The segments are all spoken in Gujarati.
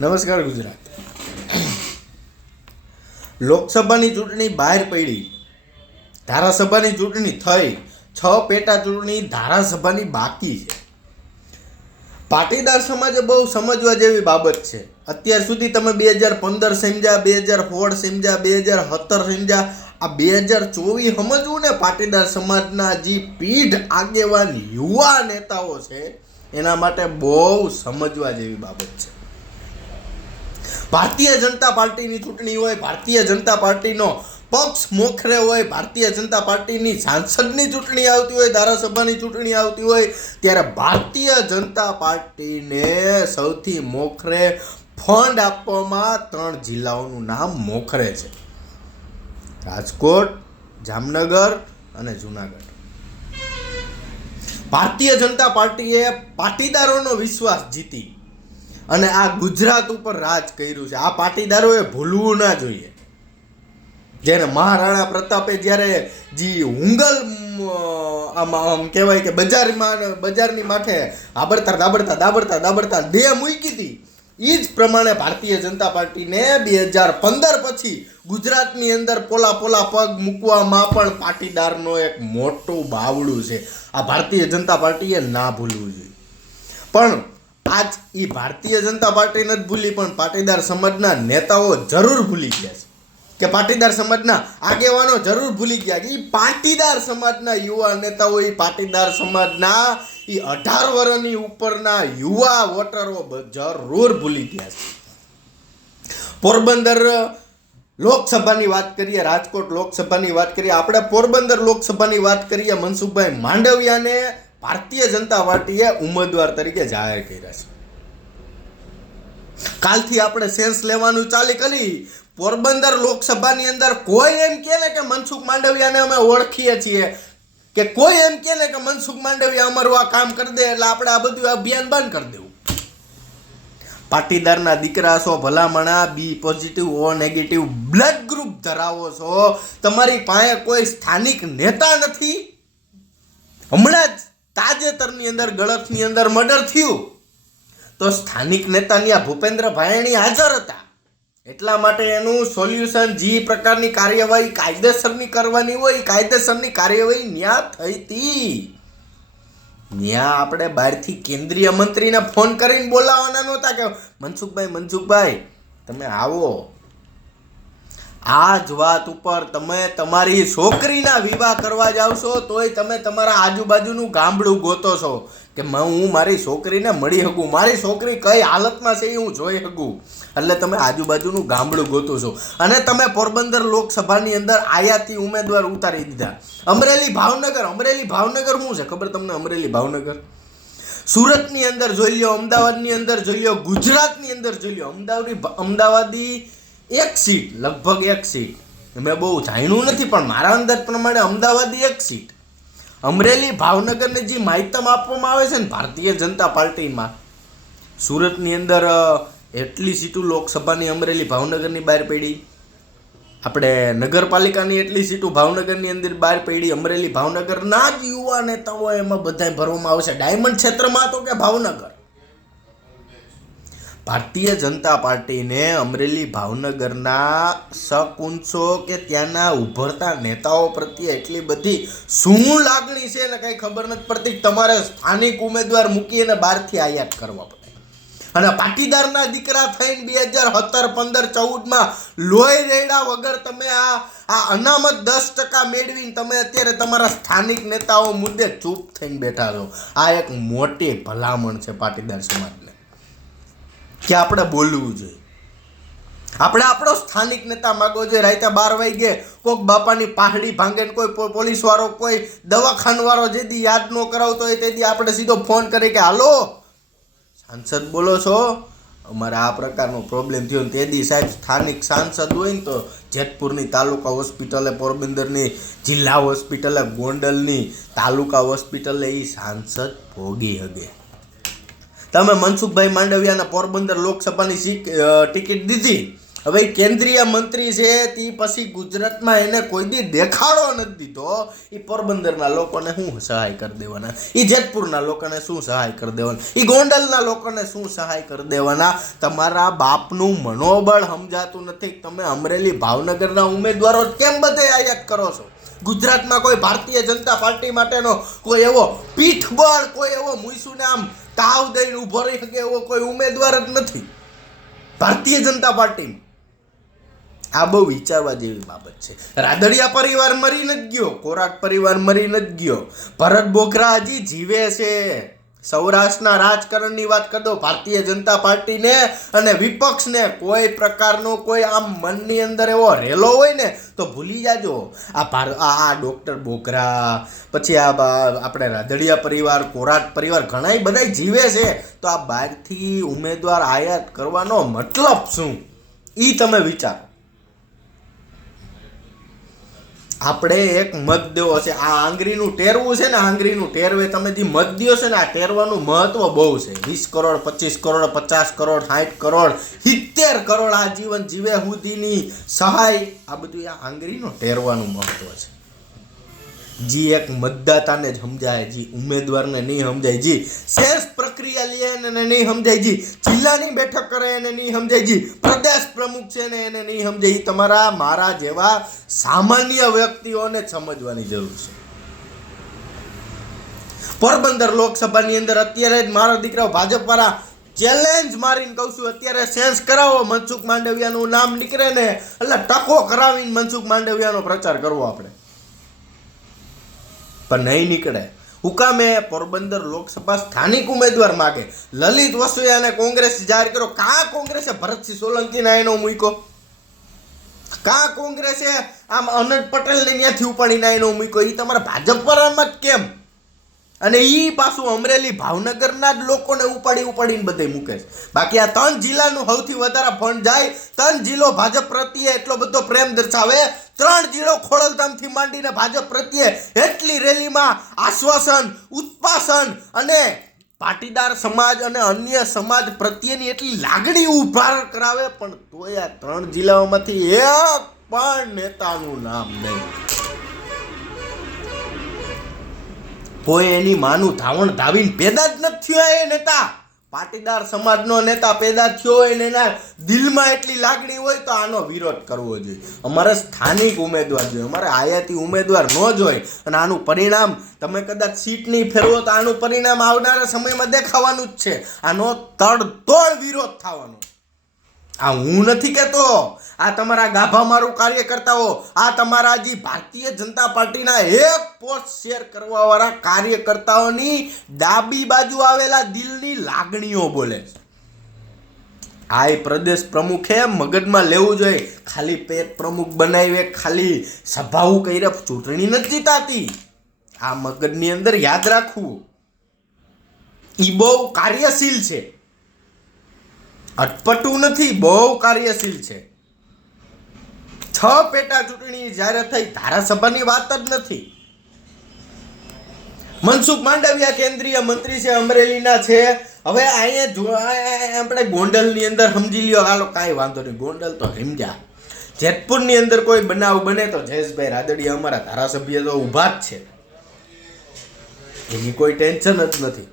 નમસ્કાર ગુજરાત. લોકસભાની ચૂંટણી બહાર પડી. ધારાસભાની ચૂંટણી થઈ. છ પેટા ચૂંટણી ધારાસભાની બાકી છે. પાટીદાર સમાજે બહુ સમજવા જેવી બાબત છે. અત્યાર સુધી તમે બે હજાર પંદર સમજ્યા, બે હજાર સોળ સમજ્યા, બે હજાર સત્તર સમજ્યા, આ બે હજાર ચોવીસ સમજવું ને પાટીદાર સમાજના જે પીઢ આગેવાન યુવા નેતાઓ છે, એના માટે બહુ સમજવા જેવી બાબત છે. ભારતીય જનતા પાર્ટીની ચૂંટણી હોય, ભારતીય જનતા પાર્ટીનો પક્ષ મોખરે હોય, ભારતીય જનતા પાર્ટીની સાંસદની ચૂંટણી આવતી હોય, ધારાસભાની ચૂંટણી આવતી હોય, ત્યારે ભારતીય જનતા પાર્ટીને સૌથી મોખરે ફંડ આપવામાં ત્રણ જિલ્લાઓનું નામ મોખરે છે. રાજકોટ, જામનગર અને જુનાગઢ. ભારતીય જનતા પાર્ટીએ પાટીદારોનો વિશ્વાસ જીતી. અને આ ગુજરાત ઉપર રાજ કર્યું છે. આ પાટીદારોએ ભૂલવું ના જોઈએ. જેને મહારાણા પ્રતાપે જ્યારે જે હુંગલ આમાં આમ કહેવાય કે બજારમાં બજારની માથે દાબડતા દાબડતા દાબડતા દાબડતા દેહ મૂકી હતી એ જ પ્રમાણે ભારતીય જનતા પાર્ટીને બે હજાર પંદર પછી ગુજરાતની અંદર પોલા પોલા પગ મૂકવામાં પણ પાટીદારનો એક મોટું બાવડું છે. આ ભારતીય જનતા પાર્ટીએ ના ભૂલવું જોઈએ. પણ આજ એ ભારતીય જનતા પાર્ટી નથી ભૂલી, પણ પાટીદાર સમાજના નેતાઓ જરૂર ભૂલી ગયા છે. કે પાટીદાર સમાજના આગેવાનો જરૂર ભૂલી ગયા કે એ પાટીદાર સમાજના યુવા નેતાઓ એ પાટીદાર સમાજના એ અઢાર વર્ષની ઉપરના યુવા વોટરો જરૂર ભૂલી ગયા છે. પોરબંદર લોકસભાની વાત કરીએ, રાજકોટ લોકસભાની વાત કરીએ, આપણે પોરબંદર લોકસભાની વાત કરીએ, મનસુખભાઈ માંડવિયાને ભારતીય જનતા પાર્ટીએ ઉમેદવાર તરીકે જાહેર કર્યા છે. કાલથી આપણે સેન્સ લેવાનું ચાલી કરી. પોરબંદર લોકસભાની અંદર કોઈ એમ કહે ને કે મનસુખ માંડવિયાને અમે ઓળખીએ છીએ. કે કોઈ એમ કહે ને કે મનસુખ માંડવિયા અમારું આ કામ કરી દે એટલે આપણે આ બધું અભિયાન બંધ કરી દેવું. પાટીદારના દીકરા છો, ભલામણા B positive O negative blood group ધરાવો છો. તમારી પાસે કોઈ સ્થાનિક નેતા નથી? હમણાં જ તાજેતરની અંદર ગળથની અંદર મર્ડર થયું. તો સ્થાનિક નેતાની આ ભૂપેન્દ્ર ભાયણી હાજર હતા. એટલા માટે એનું સોલ્યુશન જે પ્રકારની કાર્યવાહી કાયદેસરની કરવાની હોય, કાયદેસરની કાર્યવાહી ન્યા થઈ હતી. ન્યા આપણે બહારથી કેન્દ્રીય મંત્રીને ફોન કરીને બોલાવવાના નહોતા કે, મનસુખભાઈ મનસુખભાઈ, તમે આવો. આ જ વાત ઉપર તમે તમારી છોકરીના વિવાહ કરવા જાવશો તોય તમે તમારા આજુબાજુનું ગામડું ગોતો છો કે હું મારી છોકરીને મળી શકું, મારી છોકરી કઈ હાલતમાં છે એ હું જોઈ શકું. એટલે તમે આજુબાજુનું ગામડું ગોતો છો. અને તમે પોરબંદર લોકસભાની અંદર આયાતી ઉમેદવાર ઉતારી દીધા. અમરેલી ભાવનગર અમરેલી ભાવનગર શું છે? ખબર તમને અમરેલી ભાવનગર? સુરતની અંદર જોઈ લો અમદાવાદની અંદર જોઈ લો ગુજરાતની અંદર જોઈ લો અમદાવાદી અમદાવાદી એક સીટ, લગભગ એક સીટ. મેં બહુ જાણ્યું નથી, પણ મારા અંદાજ પ્રમાણે અમદાવાદ એક સીટ. અમરેલી ભાવનગરને જે માહિતમ આપવામાં આવે છે ને ભારતીય જનતા પાર્ટીમાં, સુરતની અંદર એટલી સીટો લોકસભાની અમરેલી ભાવનગરની બહાર પડી. આપણે નગરપાલિકાની એટલી સીટો ભાવનગરની અંદર બહાર પડી. અમરેલી ભાવનગરના જ યુવા નેતાઓ એમાં બધાય ભરવામાં આવશે. ડાયમંડ ક્ષેત્રમાં તો કે ભાવનગર? ભારતીય જનતા પાર્ટીને અમરેલી ભાવનગરના સકુંચો કે ત્યાંના ઉભરતા નેતાઓ પ્રત્યે એટલી બધી શું લાગણી છે ને કંઈ ખબર નથી પડતી. તમારે સ્થાનિક ઉમેદવાર મૂકીને બહારથી આયાત કરવા પડે. અને પાટીદારના દીકરા થઈને બે હજાર સત્તર, પંદર, ચૌદમાં લોહી રેડા વગર તમે આ આ અનામત દસ ટકા મેળવીને તમે અત્યારે તમારા સ્થાનિક નેતાઓ મુદ્દે ચૂપ થઈને બેઠા છો. આ એક મોટી ભલામણ છે પાટીદાર સમાજને. કે આપણે બોલવું જોઈએ. આપણે આપણો સ્થાનિક નેતા માગો જોઈએ. રાઈતા બાર વાગે કોઈક બાપાની પાહડી ભાંગે કોઈ પોલીસવાળો કોઈ દવાખાનવાળો જેથી યાદ ન કરાવતો હોય તેથી આપણે સીધો ફોન કરીએ કે, હાલો, સાંસદ બોલો છો? અમારે આ પ્રકારનો પ્રોબ્લેમ થયો ને દી સાહેબ સ્થાનિક સાંસદ હોય ને તો જેતપુરની તાલુકા હોસ્પિટલે, પોરબંદરની જિલ્લા હોસ્પિટલે, ગોંડલની તાલુકા હોસ્પિટલે એ સાંસદ ભોગી હગે. તમે મનસુખભાઈ માંડવિયાના પોરબંદર લોકસભાની સીટ ટિકિટ દીધી. હવે કેન્દ્રીય મંત્રી છે, તે પછી ગુજરાતમાં એને કોઈ દી દેખાડો નથી દીધો. એ પોરબંદરના લોકોને શું સહાય કરી દેવાના? એ જેતપુરના લોકોને શું સહાય કરી દેવાના? એ ગોંડલના લોકોને શું સહાય કરી દેવાના? તમારા બાપનું મનોબળ સમજાતું નથી. તમે અમરેલી ભાવનગરના ઉમેદવારો કેમ બધે આયાત કરો છો? ગુજરાતમાં કોઈ ભારતીય જનતા પાર્ટી માટેનો કોઈ એવો પીઠબળ, કોઈ એવો મુઈસુને આમ તાવ દઈને ઊભો રહી શકે એવો કોઈ ઉમેદવાર જ નથી. ભારતીય જનતા પાર્ટીમાં. આ બહુ વિચારવા જેવી બાબત છે. રાદડિયા પરિવાર મરી નથી ગયો કોરાટ પરિવાર મરી નથી ગયો. ભરત બોકરા હજી જીવે છે. સૌરાષ્ટ્રના રાજકારણની વાત કરી ભારતીય જનતા પાર્ટીને અને વિપક્ષને કોઈ પ્રકારનો કોઈ આમ મનની અંદર એવો રેલો હોય ને, તો ભૂલી જાજો. આ ભાર, આ ડૉક્ટર બોકરા પછી આ આપણે રાદડિયા પરિવાર, કોરાટ પરિવાર ઘણાય બધાય જીવે છે. તો આ બહારથી ઉમેદવાર આયાત કરવાનો મતલબ શું? એ તમે વિચારો. આપણે એક મત દેવો છે. આ આંગળીનું ટેરવું છે ને, આંગળીનું ટેરવે તમે જે મત દ્યો છે ને, આ ટેરવાનું મહત્વ બહુ છે. વીસ કરોડ, પચીસ કરોડ, પચાસ કરોડ, સાઠ કરોડ, સિત્તેર કરોડ આ જીવન જીવે સુધીની સહાય. આ બધું આ આંગળીનું ટેરવાનું મહત્વ છે. જી એક મતદાતાને જ સમજાય, જે ઉમેદવારને નહીં સમજાય, જી શેષ પ્રક્રિયા લે એને નહીં સમજાય જિલ્લાની બેઠક કરે એને નહીં સમજાય પ્રદેશ પ્રમુખ છે ને એને નહીં સમજાય. તમારા, મારા જેવા સામાન્ય વ્યક્તિઓને સમજવાની જરૂર છે. પોરબંદર લોકસભાની અંદર અત્યારે જ મારો દીકરો ભાજપ વાળા ચેલેન્જ મારીને કહું છું, અત્યારે સેન્સ કરાવો, મનસુખ માંડવિયાનું નામ નીકળે ને, એટલે ટકો કરાવીને મનસુખ માંડવિયાનો પ્રચાર કરવો આપણે. પણ નહીં નીકળે. હુકામે પોરબંદર લોકસભા સ્થાનિક ઉમેદવાર માગે. લલિત વસુયાને કોંગ્રેસ જાહેર કરો કા કોંગ્રેસે ભરતસિંહ સોલંકીના એનો મૂક્યો? કા કોંગ્રેસે આમ અનંત પટેલને ત્યાંથી ઉપાડીને એનો મૂક્યો? એ તમારા ભાજપ પરામાં જ કેમ? અને એ પાછું અમરેલી ભાવનગરના જ લોકોને ઉપાડી ઉપાડીને બધે મૂકે છે. બાકી આ ત્રણ જિલ્લાનું સૌથી વધારે ફંડ જાય, ત્રણ જિલ્લો ભાજપ પ્રત્યે એટલો બધો પ્રેમ દર્શાવે, ત્રણ જિલ્લો ખોડલધામથી માંડીને ભાજપ પ્રત્યે એટલી રેલીમાં આશ્વાસન, ઉત્પાસન અને પાટીદાર સમાજ અને અન્ય સમાજ પ્રત્યેની એટલી લાગણી ઉભાર કરાવે, પણ તોય આ ત્રણ જિલ્લાઓમાંથી એક પણ નેતાનું નામ નહીં. કોઈ એની માનું ધાવણ ધાવીને પેદા જ નથી થયો એ નેતા. પાટીદાર સમાજનો નેતા પેદા થયો હોય ને એના દિલમાં એટલી લાગણી હોય તો આનો વિરોધ કરવો જોઈએ. અમારે સ્થાનિક ઉમેદવાર જોઈએ, અમારે આયાતી ઉમેદવાર ન જોઈએ. અને આનું પરિણામ, તમે કદાચ સીટ નહીં ફેરવો તો આનું પરિણામ આવનારા સમયમાં દેખાવાનું જ છે. આનો તડતોડ વિરોધ થવાનો. આ હું નથી કહેતો. આ તમારા ગાભા મારું કાર્યકર્તાઓ, આ તમારા જે ભારતીય જનતા પાર્ટીના એક પોસ્ટ શેર કરવાવાળા કાર્યકર્તાઓની ડાબી બાજુ આવેલા દિલની લાગણીઓ બોલે છે. આ એ પ્રદેશ પ્રમુખે મગજમાં લેવું જોઈએ. ખાલી પેટ પ્રમુખ બનાવીએ ખાલી સભાઓ કરી ચૂંટણી નથી જીતાતી. આ મગજની અંદર યાદ રાખવું. ઈ બહુ કાર્યશીલ છે. અટપટું નથી, બહુ કાર્યશીલ છે. છ પેટા ચૂંટણી જ્યારે થઈ, ધારાસભાની વાત જ નથી. મનસુખ માંડવિયા કેન્દ્રીય મંત્રી છે, અમરેલીના છે. હવે અહીંયા જો આપણે ગોંડલની અંદર સમજી લ્યો, હાલો, કાંઈ વાંધો નહીં. ગોંડલ તો સમજ્યા જેતપુરની અંદર કોઈ બનાવ બને તો જયેશભાઈ રાદડિયા અમારા ધારાસભ્ય તો ઊભા જ છે. એની કોઈ ટેન્શન જ નથી.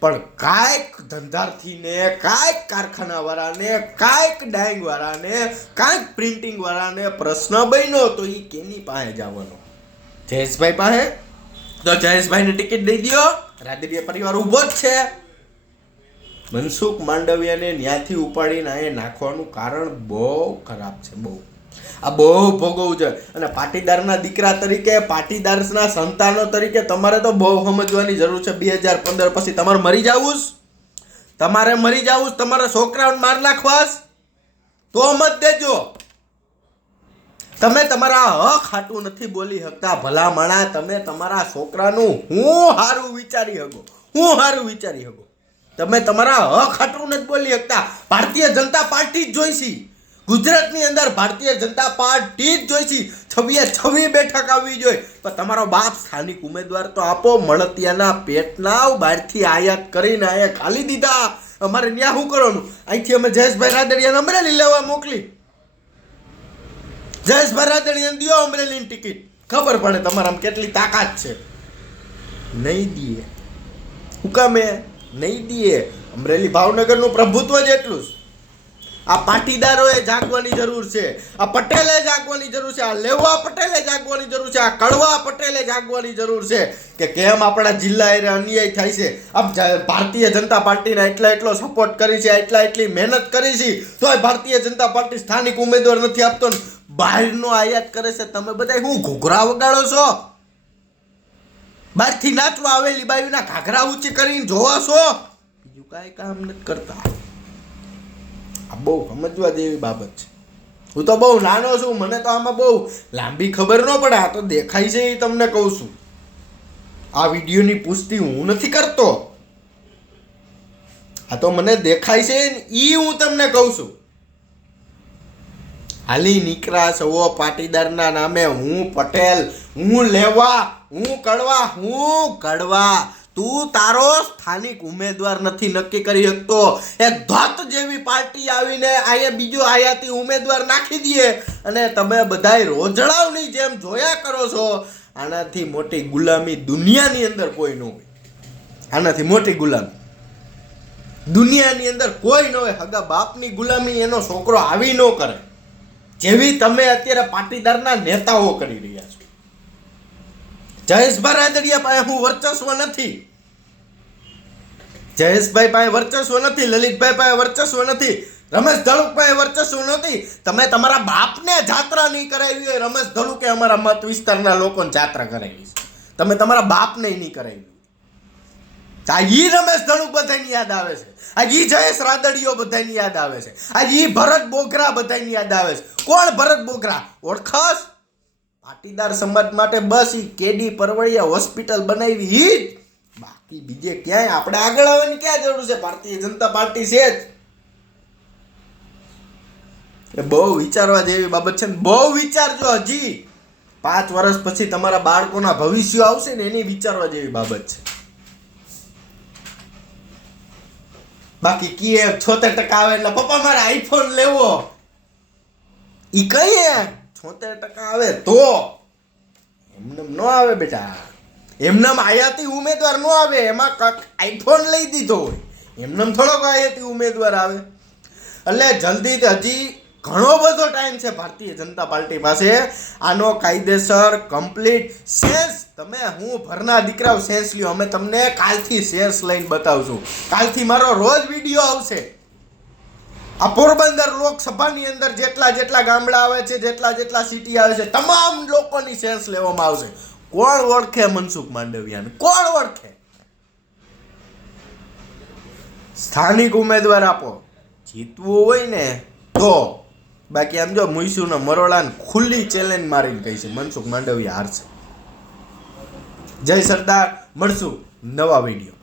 પણ કાંઈક ધંધાર્થીને, કાંઈક કારખાનાવાળાને, કાંઈક ડાઈંગવાળાને કાંઈક પ્રિન્ટિંગવાળાને પ્રશ્ન બન્યો તો એ કેની પાસે જવાનો? જયેશભાઈ પાસે? તો જયેશભાઈને ટિકિટ દઈ દો રાદડિયા પરિવાર ઊભો જ છે. મનસુખ માંડવિયાને ન્યાથી ઉપાડીને અહીંયા નાખવાનું કારણ બહુ ખરાબ છે, બહુ. આ બહુ ભોગવવું છે અને પાટીદારના દીકરા તરીકે, પાટીદારના સંતાનો તરીકે તમારે તો બહુ સમજવાની જરૂર છે. બે હજાર પંદર પછી તમારે મરી જવું તમારે મરી જવું તમારા છોકરાઓને માર નાખવાસ. તો મત દેજો. તમે તમારા હક હાટું નથી બોલી શકતા. ભલા માણા તમે તમારા છોકરાનું હું સારું વિચારી શકો. હું સારું વિચારી શકો. તમે તમારા હક હાટું નથી બોલી શકતા. ભારતીય જનતા પાર્ટી જ જોઈશી. ગુજરાતની અંદર ભારતીય જનતા પાર્ટી જ જોઈશી છવ્વીએ છવ્વી બેઠક આવવી જોઈએ પણ તમારો બાપ સ્થાનિક ઉમેદવાર તો આપો મળતિયાના પેટના બહારથી આયાત કરીને અહીંયા ખાલી દીધા. અમારે ન્યા શું કરવાનું? અહીંથી અમે જયેશભાઈ રાદડિયાને અમરેલી લેવા મોકલી. જયેશભાઈ રાદડિયાને દ્યો અમરેલીની ટિકિટ. ખબર પડે તમારામાં કેટલી તાકાત છે. નહીં દીએ. હું કામે નહીં દીએ. અમરેલી ભાવનગરનું પ્રભુત્વ જ એટલું છે આ પાટીદારોએ જાગવાની જરૂર છે, આ પટેલે જાગવાની જરૂર છે, આ લેવા પટેલે જાગવાની જરૂર છે, આ કડવા પટેલે જાગવાની જરૂર છે કે કેમ આપણા જિલ્લા એ અન્યાય થાય છે. આમ ભારતીય જનતા પાર્ટીને એટલા એટલો સપોર્ટ કરી છે, એટલા એટલી મહેનત કરી છે, તોય ભારતીય જનતા પાર્ટી સ્થાનિક ઉમેદવાર નથી આપતો બહારનો આયાત કરે છે. તમે બધા હું ઘૂઘરા વગાડો છો? બહારથી નાચવા આવેલી બાયુના ઘાઘરા ઊંચી કરીને જોવા છો? બીજું કાંઈ કામ નથી કરતા. આ બહુ સમજવા જેવી બાબત છે. હું તો બહુ નાનો છું, મને તો આમાં બહુ લાંબી ખબર ન પડે, આ તો દેખાય છે એ તમને કહું છું. આ વિડીયોની પુષ્ટિ હું નથી કરતો. આ તો મને દેખાય છે ને એ હું તમને કહું છું. હાલી નીકળા સવો પાટીદારના નામે હું પટેલ, હું લેવા, હું કડવા હું કડવા. તું તારો સ્થાનિક ઉમેદવાર નથી, નક્કી કરી શકતો. એક ધત જેવી પાર્ટી આવીને આયા બીજો આયાતી ઉમેદવાર નાખી દઈએ અને તમે બધાય રોજડાવની જેમ જોયા કરો છો. આનાથી મોટી ગુલામી દુનિયાની અંદર કોઈ ન હોય. આનાથી મોટી ગુલામી. દુનિયાની અંદર કોઈ ન હોય, હગા બાપની ગુલામી એનો છોકરો આવી ન કરે. જેવી તમે અત્યારે પાટીદારના નેતાઓ કરી રહ્યા જયેશભાઈ રાદડિયા પાસે હું વર્ચસ્વ નથી. જયેશભાઈ પાસે વર્ચસ્વ નથી, લલિતભાઈ પાસે વર્ચસ્વ નથી, રમેશ ધડુક પાસે વર્ચસ્વ નથી. તમે તમારા બાપને જાત્રા નહીં કરાવી હોય, રમેશ ધડુકે અમારા મત વિસ્તારના લોકોને જાત્રા કરાવી છે. તમે તમારા બાપને નહીં કરાવી આ ઈ રમેશ ધણુક બધાની યાદ આવે છે. આ ઈ જયેશ રાદડીઓ બધાની યાદ આવે છે. આ ઈ ભરત બોગરા બધાની યાદ આવે છે. કોણ ભરત બોગરા? ઓળખસ પાટીદાર સમાજ માટે બસ ઈ કેડી પરવળિયા હોસ્પિટલ બનાવી ઈ જ. બાકી બીજે ક્યાંય આપણે આગળ આવવાની ક્યાં જરૂર છે? ભારતીય જનતા પાર્ટી છે જ. એ બહુ વિચારવા જેવી બાબત છે ને બહુ વિચારજો હજી. પાંચ વર્ષ પછી તમારા બાળકોના ભવિષ્ય આવશે ને એની વિચારવા જેવી બાબત છે. બાકી કીએ છોતેર ટકા આવે એટલે પપ્પા મારે આઈફોન લેવો. ઈ કહીએ. છોતેર ટકા આવે તો એમને ન આવે બેટા. એમનેમ આયાતી ઉમેદવાર ન આવે, એમાં આઈફોન લઈ દીધો હોય. એમનેમ થોડોક આયાતી ઉમેદવાર આવે. એટલે જલ્દી હજી ઘણો બધો ટાઈમ છે ભારતીય જનતા પાર્ટી પાસે. આનો કાયદેસર કમ્પ્લીટ સેન્સ તમે હું ભરના દીકરાઓ સેન્સ લ્યો, અમે તમને કાલથી સેન્સ લઈને બતાવશું. કાલથી મારો રોજ વીડિયો આવશે. આ પોરબંદર લોકસભાની અંદર જેટલા જેટલા ગામડા આવે છે, જેટલા જેટલા સિટી આવે છે, તમામ લોકોની સેન્સ લેવામાં આવશે. કોણ ઓળખે મનસુખ માંડવિયાને? કોણ ઓળખે? સ્થાનિક ઉમેદવાર આપો. જીતવું હોય ને, તો. બાકી આમ જો મુઈસુને મરોડાને ખુલ્લી ચેલેન્જ મારીને કહીશ મનસુખ માંડવિયા હારશે. જય સરદાર, મળશું નવા વીડિયો.